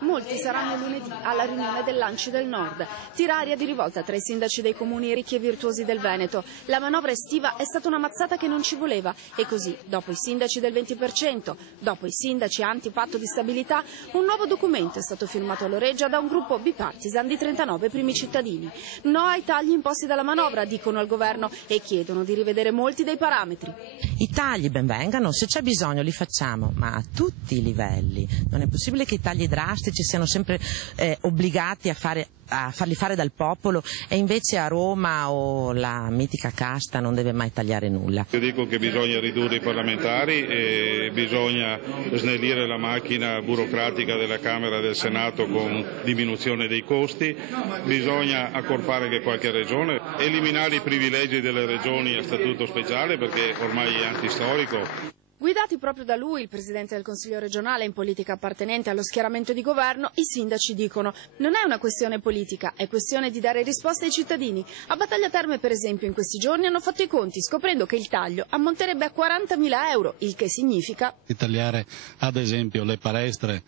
Molti saranno lunedì alla riunione dell'Anci del Nord. Tira aria di rivolta tra i sindaci dei comuni ricchi e virtuosi del Veneto. La manovra estiva è stata una mazzata che non ci voleva e così, dopo i sindaci del 20%, dopo i sindaci anti-patto di stabilità, un nuovo documento è stato firmato a Loreggia da un gruppo bipartisan di 39 primi cittadini. No ai tagli imposti dalla manovra, dicono al governo, e chiedono di rivedere molti dei parametri. I tagli ben vengano, se c'è bisogno li facciamo, ma a tutti i livelli. Non è possibile che i tagli drastici siano sempre obbligati a farli fare dal popolo e invece a Roma o la mitica casta non deve mai tagliare nulla. Io dico che bisogna ridurre i parlamentari e bisogna snellire la macchina burocratica della Camera e del Senato con diminuzione dei costi, bisogna accorpare anche qualche regione, eliminare i privilegi delle regioni a statuto speciale perché ormai è antistorico. Guidati proprio da lui, il Presidente del Consiglio regionale in politica appartenente allo schieramento di governo, i sindaci dicono non è una questione politica, è questione di dare risposte ai cittadini. A Battaglia Terme, per esempio, in questi giorni hanno fatto i conti, scoprendo che il taglio ammonterebbe a 40.000 euro, il che significa tagliare ad esempio le palestre,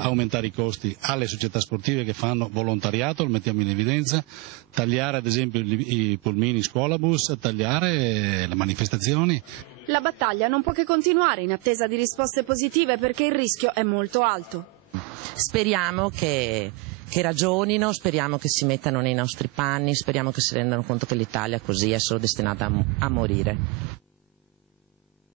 aumentare i costi alle società sportive che fanno volontariato, lo mettiamo in evidenza, tagliare ad esempio i pulmini scuolabus, tagliare le manifestazioni. La battaglia non può che continuare in attesa di risposte positive perché il rischio è molto alto. Speriamo che ragionino, speriamo che si mettano nei nostri panni, speriamo che si rendano conto che l'Italia così è solo destinata a morire.